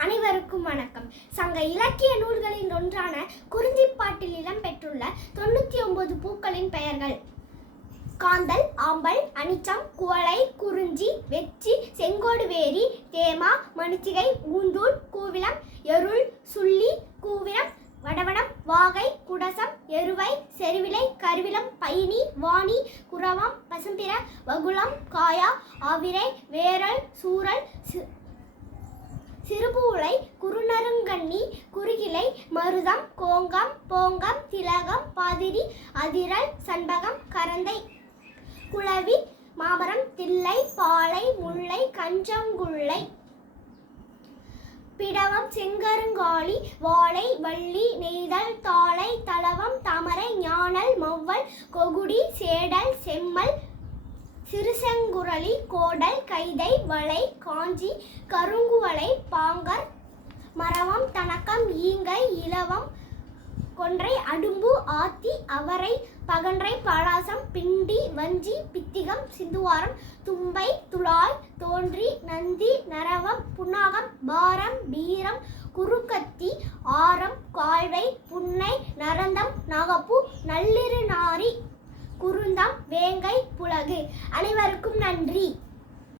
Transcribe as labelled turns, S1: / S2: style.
S1: அனைவருக்கும் வணக்கம். சங்க இலக்கிய நூல்களில் ஒன்றான குறிஞ்சிப்பாட்டில் இடம்பெற்றுள்ள தொண்ணூற்றி ஒன்பது பூக்களின் பெயர்கள். காந்தல் ஆம்பல் அனிச்சம் குவளை குறிஞ்சி வெச்சி செங்கோடு வேரி தேமா மணிச்சிகை ஊந்தூள் கூவிலம் எருள் சுள்ளி கூவிளம் வடவடம் வாகை குடசம் எருவை செருவிலை கருவிலம் பைனி வாணி குரவம் பசும்பிர வகுளம் காயா ஆவிரை வேரல் சூரல் சி- சிறுபூளை குறுநருங்கண்ணி குறுகிலை மருதம் கோங்கம் போங்கம் திலகம் பாதிரி அதிரல் சண்பகம் கரந்தை குளவி மாமரம் தில்லை பாலை முல்லை கஞ்சங்குள்ளை பிடவம் செங்கருங்காலி வாழை வள்ளி நெய்தல் தாளை தளவம் தாமரை ஞானல் மௌவல் கொகுடி சேடல் செம்மல் சிறுசெங்குரலி கோடல் கைதை வளை காஞ்சி கருங்குவளை பாங்கர் மரவம் தனக்கம் ஈங்கை இலவம் கொன்றை அடும்பு ஆத்தி அவரை பகன்றை பலாசம் பிண்டி வஞ்சி பித்திகம் சிந்துவாரம் தும்பை துளாய் தோன்றி நந்தி நரவம் புன்னாகம் பாரம் பீரம் குறுக்கத்தி ஆரம் கால்வை புன்னை நரந்தம் நாகப்பூ நள்ளிரு தம் வேங்கை புலகு. அனைவருக்கும் நன்றி.